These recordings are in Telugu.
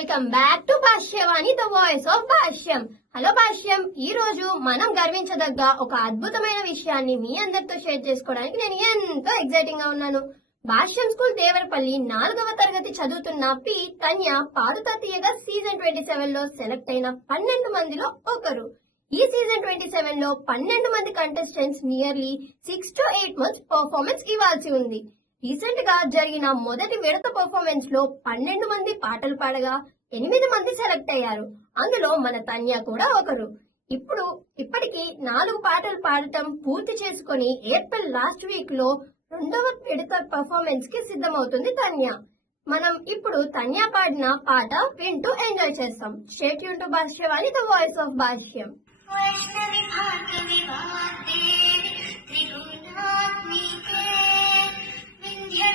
Welcome back to Bhashyavani the voice of Bhashyam. Hello Bhashyam, ఈ రోజు మనం గర్వించదగ్గ ఒక అద్భుతమైన విషయాన్ని మీ అందరితో షేర్ చేసుకోవడానికి నేను ఎంతో ఎక్సైటింగ్ గా ఉన్నాను. భాష్యం స్కూల్ దేవరపల్లి 4వ తరగతి చదువుతున్న పి తన్య పాడుతా తీయగా సీజన్ 27 లో సెలెక్ట్ అయిన 12 మందిలో ఒకరు. ఈ సీజన్ 27 లో 12 మంది contestants nearly 6 to 8 months performance ఇవ్వాల్సి ఉంది. రీసెంట్ గా జరిగిన మొదటి విడత పర్ఫార్మెన్స్ లో 12 మంది పాటలు పాడగా 8 మంది సెలెక్ట్ అయ్యారు. అందులో మన తన్య కూడా ఒకరు. ఇప్పటికి 4 పాటలు పాడటం పూర్తి చేసుకుని ఏప్రిల్ లాస్ట్ వీక్ లో 2వ విడత పర్ఫార్మెన్స్ కి సిద్ధమవుతుంది తన్య. మనం ఇప్పుడు తన్య పాడిన పాట వింటూ ఎంజాయ్ చేస్తాం. Stay tune to Bhashyavani the voice of Bhashyam.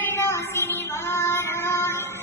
Vilasini Varanasi